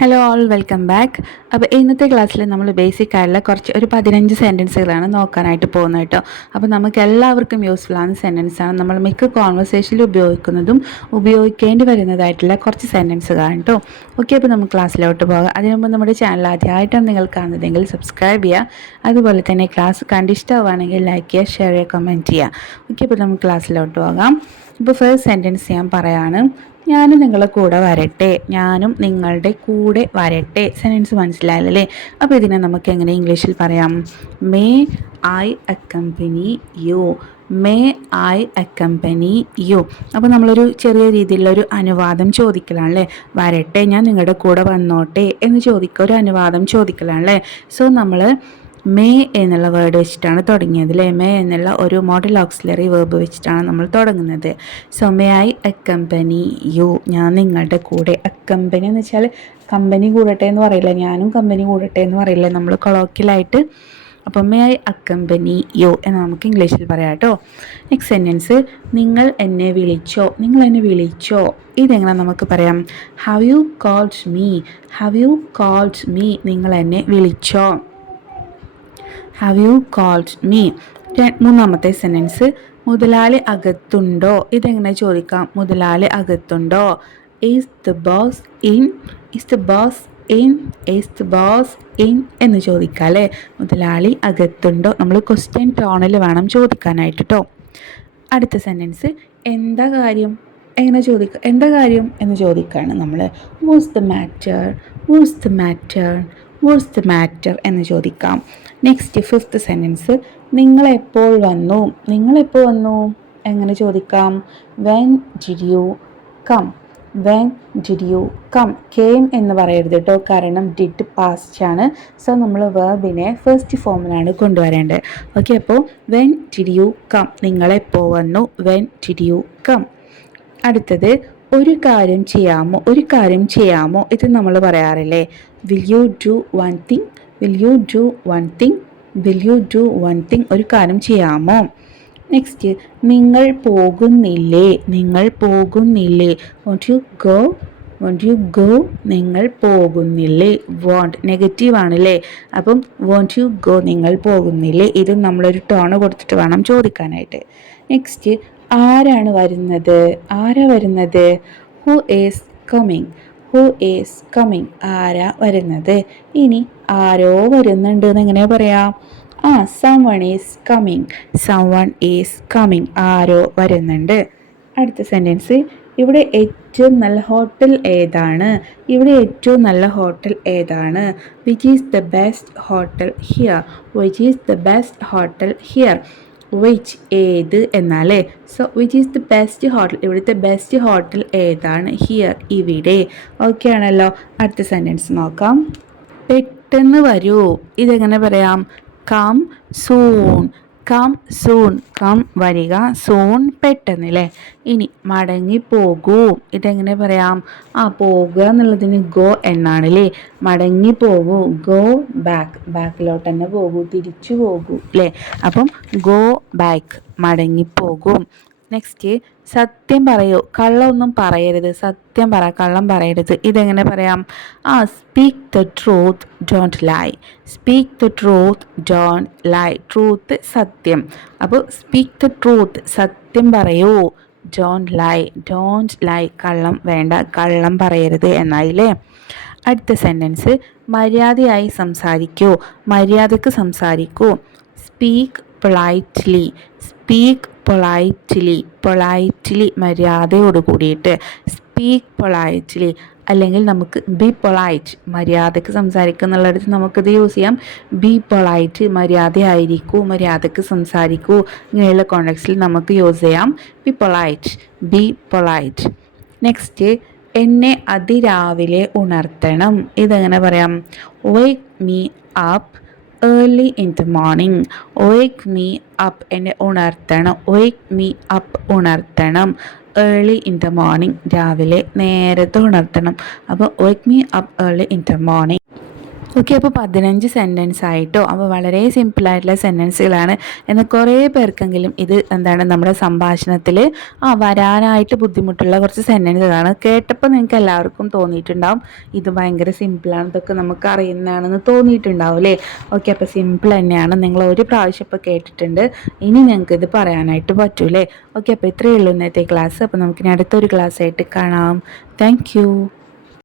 Hello all welcome back. അപ്പോൾ ഇന്നത്തെ ക്ലാസ്സിൽ നമ്മൾ ബേസിക് ആയിട്ടുള്ള ഒരു 15 സെൻറ്റൻസുകളാണ് നോക്കാനായിട്ട് പോകുന്നത് കേട്ടോ. അപ്പോൾ നമുക്ക് എല്ലാവർക്കും യൂസ്ഫുൾ ആവുന്ന സെൻറ്റൻസാണ് നമ്മൾ മിക്ക കോൺവെർസേഷനിൽ ഉപയോഗിക്കുന്നതും ഉപയോഗിക്കേണ്ടി വരുന്നതായിട്ടുള്ള കുറച്ച് സെൻറ്റൻസുകളാണ് കേട്ടോ. ഓക്കെ, അപ്പോൾ നമുക്ക് ക്ലാസ്സിലോട്ട് പോകാം. അതിനു മുമ്പ് നമ്മുടെ ചാനൽ ആദ്യമായിട്ടാണ് നിങ്ങൾ കാണുന്നതെങ്കിൽ സബ്സ്ക്രൈബ് ചെയ്യുക. അതുപോലെ തന്നെ ക്ലാസ് കണ്ടിഷ്ടമാണെങ്കിൽ ലൈക്ക് ചെയ്യുക, ഷെയർ ചെയ്യുക, കമൻറ്റ് ചെയ്യുക. ഓക്കെ, അപ്പോൾ നമുക്ക് ക്ലാസ്സിലോട്ട് പോകാം. ഇപ്പോൾ ഫസ്റ്റ് സെൻറ്റൻസ് ഞാൻ പറയാണ്. ഞാനും നിങ്ങളുടെ കൂടെ വരട്ടെ. ഞാനും നിങ്ങളുടെ കൂടെ വരട്ടെ. സെൻറ്റൻസ് മനസ്സിലായല്ലേ? അപ്പോൾ ഇതിനെ നമുക്ക് എങ്ങനെ ഇംഗ്ലീഷിൽ പറയാം? May I accompany you. May I accompany you. അപ്പോൾ നമ്മളൊരു ചെറിയ രീതിയിലുള്ളൊരു അനുവാദം ചോദിക്കലാണല്ലേ. വരട്ടെ, ഞാൻ നിങ്ങളുടെ കൂടെ വന്നോട്ടെ എന്ന് ചോദിക്കുക, ഒരു അനുവാദം ചോദിക്കലാണല്ലേ. സോ നമ്മൾ മേ എന്നുള്ള വേർഡ് വെച്ചിട്ടാണ് തുടങ്ങിയത് അല്ലേ. മേ എന്നുള്ള ഒരു മോഡൽ ഓക്സിലറി വേർബ് വെച്ചിട്ടാണ് നമ്മൾ തുടങ്ങുന്നത്. So may I accompany you. ഞാൻ നിങ്ങളുടെ കൂടെ. അക്കമ്പനി എന്ന് വെച്ചാൽ കമ്പനി കൂടട്ടെ എന്ന് പറയില്ല, ഞാനും കമ്പനി കൂടട്ടെ എന്ന് പറയില്ല നമ്മൾ കൊളോക്കിയലായിട്ട്. അപ്പം മേ ഐ അക്കമ്പനി യു എന്ന് നമുക്ക് ഇംഗ്ലീഷിൽ പറയാം കേട്ടോ. നെക്സ്റ്റ് സെൻറ്റൻസ്, നിങ്ങൾ എന്നെ വിളിച്ചോ. നിങ്ങൾ എന്നെ വിളിച്ചോ. ഇതെങ്ങനെ നമുക്ക് പറയാം? Have you called me. Have you called me. നിങ്ങൾ എന്നെ വിളിച്ചോ. Have you called me. മൂന്നാമത്തെ സെൻറ്റൻസ്, മുതലാളി അകത്തുണ്ടോ. ഇതെങ്ങനെ ചോദിക്കാം? മുതലാളി അകത്തുണ്ടോ. Is the boss in. Is the boss in. Is the boss in എന്ന് ചോദിക്കാം അല്ലേ. മുതലാളി അകത്തുണ്ടോ. നമ്മൾ ക്വസ്റ്റ്യൻ ടോണിൽ വേണം ചോദിക്കാനായിട്ട് കേട്ടോ. അടുത്ത സെൻറ്റൻസ്, എന്താ കാര്യം. എങ്ങനെ ചോദിക്കുക? എന്താ കാര്യം എന്ന് ചോദിക്കുകയാണ് നമ്മൾ. What's the matter. What's the matter. What's the matter എന്ന് ചോദിക്കാം. നെക്സ്റ്റ് ഫിഫ്ത്ത് സെൻറ്റൻസ്, നിങ്ങളെപ്പോൾ വന്നു. നിങ്ങളെപ്പോൾ വന്നു എങ്ങനെ ചോദിക്കാം? When did you come. When did you come. Came എന്ന് പറയരുത് കേട്ടോ, കാരണം ഡിഡ് പാസ്റ്റ് ആണ്. സോ നമ്മൾ വെർബിനെ ഫസ്റ്റ് ഫോമിലാണ് കൊണ്ടുവരേണ്ടത്. ഓക്കെ, അപ്പോൾ വെൻ ഡിഡ് യു കം. നിങ്ങളെപ്പോൾ വന്നു. When did you come. അടുത്തത്, ഒരു കാര്യം ചെയ്യാമോ. ഒരു കാര്യം ചെയ്യാമോ. ഇത് നമ്മൾ പറയാറില്ലേ. Will you do one thing. Will you do one thing. Will you do one thing. ഒരു കാര്യം ചെയ്യാമോ. നെക്സ്റ്റ്, നിങ്ങൾ പോകുന്നില്ലേ. നിങ്ങൾ പോകുന്നില്ലേ. Won't you go. Won't you go. നിങ്ങൾ പോകുന്നില്ലേ. വോണ്ട് നെഗറ്റീവ് ആണല്ലേ. അപ്പം വോണ്ട് യു ഗോ. നിങ്ങൾ പോകുന്നില്ലേ. ഇത് നമ്മളൊരു ടോൺ കൊടുത്തിട്ട് വേണം ചോദിക്കാനായിട്ട്. നെക്സ്റ്റ്, ആരാണ് വരുന്നത്. ആരാ വരുന്നത്. Who is coming. Who is coming. ആരാ വരുന്നത്. ഇനി ആരോ വരുന്നുണ്ട് എന്ന് എങ്ങനെയാ പറയാം? Someone is coming. Someone is coming. ആരോ വരുന്നുണ്ട്. അടുത്ത സെൻറ്റൻസ്, ഇവിടെ ഏറ്റവും നല്ല ഹോട്ടൽ ഏതാണ്. ഇവിടെ ഏറ്റവും നല്ല ഹോട്ടൽ ഏതാണ്. Which is the best hotel here. Which is the best hotel here. Which ഏത് എന്നാലേ. So which is the best hotel. ഇവിടുത്തെ ബെസ്റ്റ് ഹോട്ടൽ ഏതാണ്. ഹിയർ ഇവിടെ. ഓക്കെ ആണല്ലോ. അടുത്ത സെൻറ്റൻസ് നോക്കാം. പെട്ടെന്ന് വരൂ. ഇതെങ്ങനെ പറയാം? Come soon. Come soon. Come വരിക, സൂൺ പെട്ടെന്ന് അല്ലേ. ഇനി മടങ്ങി പോകൂ. ഇതെങ്ങനെ പറയാം? പോകുക എന്നുള്ളതിന് ഗോ എന്നാണ് അല്ലേ. മടങ്ങി പോകൂ. Go back. ബാക്കിലോട്ട് തന്നെ പോകൂ, തിരിച്ചു പോകൂ അല്ലേ. അപ്പം ഗോ ബാക്ക്. മടങ്ങിപ്പോകൂ. നെക്സ്റ്റ്, സത്യം പറയൂ. കള്ളമൊന്നും പറയരുത്. സത്യം പറ, കള്ളം പറയരുത്. ഇതെങ്ങനെ പറയാം? Speak the truth, don't lie. Speak the truth, don't lie. Truth സത്യം. അപ്പോൾ സ്പീക്ക് ദ ട്രൂത്ത്, സത്യം പറയൂ. Don't lie. ഡോണ്ട് ലൈ, കള്ളം വേണ്ട, കള്ളം പറയരുത് എന്നായില്ലേ. അടുത്ത സെൻറ്റൻസ്, മര്യാദയായി സംസാരിക്കൂ. മര്യാദക്ക് സംസാരിക്കൂ. Speak politely. Speak politely. Politely മര്യാദയോട് കൂടിയിട്ട്. Speak politely. അല്ലെങ്കിൽ നമുക്ക് ബി പൊളൈറ്റ്, മര്യാദക്ക് സംസാരിക്കുക എന്നുള്ളിടത്ത് നമുക്കിത് യൂസ് ചെയ്യാം. ബി പൊളൈറ്റ്, മര്യാദയായിരിക്കൂ, മര്യാദക്ക് സംസാരിക്കൂ. ഇങ്ങനെയുള്ള കോണ്ടെക്സ്റ്റിൽ നമുക്ക് യൂസ് ചെയ്യാം be polite. Be polite. Next, എന്നെ അതിരാവിലെ ഉണർത്തണം. ഇതെങ്ങനെ പറയാം? Wake me up early in the morning. Wake me up. എന്നെ ഉണർത്തണം. Wake me up. ഉണർത്തണം. Early in the morning. രാവിലെ നേരത്തെ ഉണർത്തണം. അപ്പോൾ wake me up early in the morning. Okay, അപ്പോൾ 15 സെൻറ്റൻസ് ആയിട്ടോ. അപ്പോൾ വളരെ സിമ്പിളായിട്ടുള്ള സെൻറ്റൻസുകളാണ്. എന്നാൽ കുറേ പേർക്കെങ്കിലും ഇത് എന്താണ് നമ്മുടെ സംഭാഷണത്തിൽ വരാനായിട്ട് ബുദ്ധിമുട്ടുള്ള കുറച്ച് സെൻറ്റൻസുകളാണ്. കേട്ടപ്പോൾ നിങ്ങൾക്ക് എല്ലാവർക്കും തോന്നിയിട്ടുണ്ടാവും ഇത് ഭയങ്കര സിമ്പിളാണ്, ഇതൊക്കെ നമുക്ക് അറിയുന്നതാണെന്ന് തോന്നിയിട്ടുണ്ടാവും അല്ലേ? ഓക്കെ, അപ്പോൾ സിമ്പിൾ തന്നെയാണ്. നിങ്ങൾ ഒരു പ്രാവശ്യം ഇപ്പോൾ കേട്ടിട്ടുണ്ട്, ഇനി നിങ്ങൾക്ക് ഇത് പറയാനായിട്ട് പറ്റൂലേ? ഓക്കെ, അപ്പോൾ ഇത്രയേ ഉള്ളൂ ഇന്നത്തെ ക്ലാസ്. അപ്പോൾ നമുക്കിനി അടുത്തൊരു ക്ലാസ്സായിട്ട് കാണാം. താങ്ക്